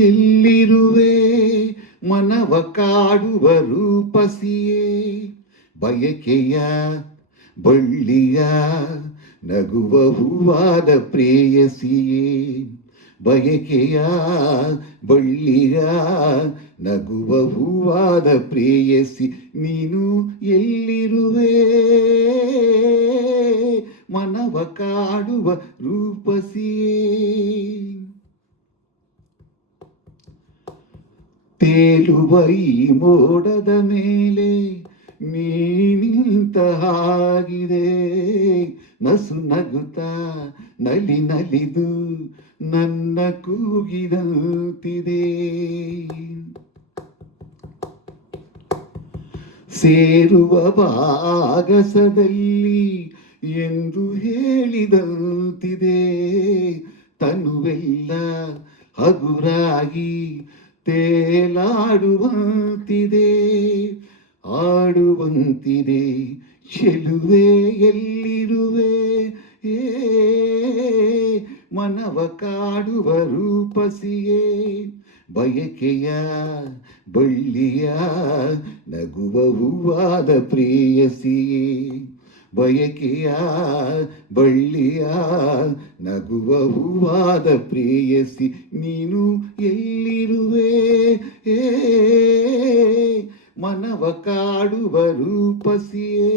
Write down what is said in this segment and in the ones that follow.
ಎಲ್ಲಿರುವೆ ಮನವ ಕಾಡುವ ರೂಪಸಿಯೇ, ಬಯಕೆಯ ಬಳ್ಳಿಯ ನಗುವ ಹೂವಾದ ಪ್ರೇಯಸಿಯೇ, ಬಯಕೆಯ ಬಳ್ಳಿಯ ನಗುವ ಹೂವಾದ ಪ್ರೇಯಸಿ, ನೀನು ಎಲ್ಲಿರುವೆ ಮನವ ಕಾಡುವ ರೂಪಸಿಯೇ. ತೇಲುವ ಈ ಮೋಡದ ಮೇಲೆ ನೀ ನಿಂತ ಹಾಗಿದೆ, ನಸು ನಗುತ್ತ ನಲಿ ನಲಿದು ನನ್ನ ಕೂಗಿದಂತಿದೆ. ಸೇರುವ ಭಾಗಸದಲ್ಲಿ ಎಂದು ಹೇಳಿದಂತಿದೆ, ತನುವೆಲ್ಲ ಹಗುರಾಗಿ ತೇಲಾಡುವಂತಿದೆ, ಆಡುವಂತಿದೆ ಚೆಲುವೆ ಎಲ್ಲಿರುವೆ ಮನವ ಕಾಡುವ ರೂಪಸಿಯೇ, ಬಯಕೆಯ ಬಳ್ಳಿಯ ನಗುವ ಹೂವಾದ ಪ್ರೇಯಸಿಯೇ, ಬಯಕೆಯ ಬಳ್ಳಿಯ ನಗುವ ಹೂವಾದ ಪ್ರೇಯಸಿ, ನೀನು ಎಲ್ಲಿರುವೆ ಮನವ ಕಾಡುವ ರೂಪಸಿಯೇ.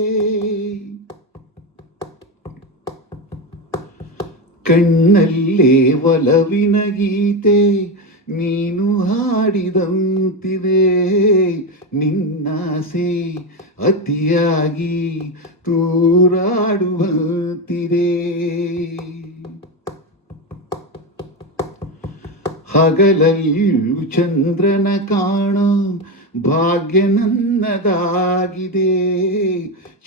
ಕಣ್ಣಲ್ಲೇ ಒಲವಿನ ಗೀತೆ ನೀನು ಹಾಡಿದಂತಿದೆ, ನಿನ್ನಾಸೆ ಅತಿಯಾಗಿ ತೂರಾಡುವಂತಿದೆ. ಹಗಲಲ್ಲೂ ಚಂದ್ರನ ಕಾಣ ಭಾಗ್ಯ ನನ್ನದಾಗಿದೆ,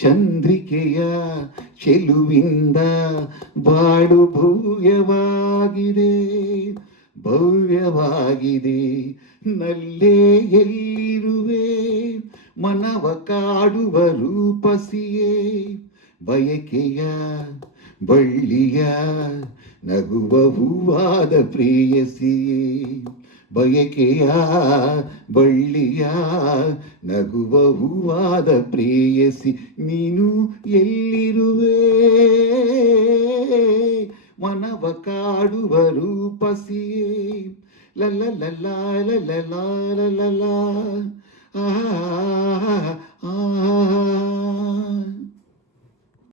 ಚಂದ್ರಿಕೆಯ ಚೆಲುವಿಂದ ಬಾಳು ಭವ್ಯವಾಗಿದೆ, ಭವ್ಯವಾಗಿದೆ. ನಲ್ಲೇ ಎಲ್ಲಿರುವೆ ಮನವ ಕಾಡುವ ರೂಪಸಿಯೇ, ಬಯಕೆಯ ಬಳ್ಳಿಯ ನಗುವ ಹೂವಾದ ಪ್ರೇಯಸಿಯೇ, ಬಯಕೆಯ ಬಳ್ಳಿಯ ನಗುವ ಹೂವಾದ ಪ್ರೇಯಸಿ, ನೀನು ಎಲ್ಲಿರುವೆ ಮನವ ಕಾಡುವ ರೂಪಸಿಯೇ. ಲಲ್ಲ ಲಲ್ಲ ಲಲ್ಲ ಲಲ್ಲ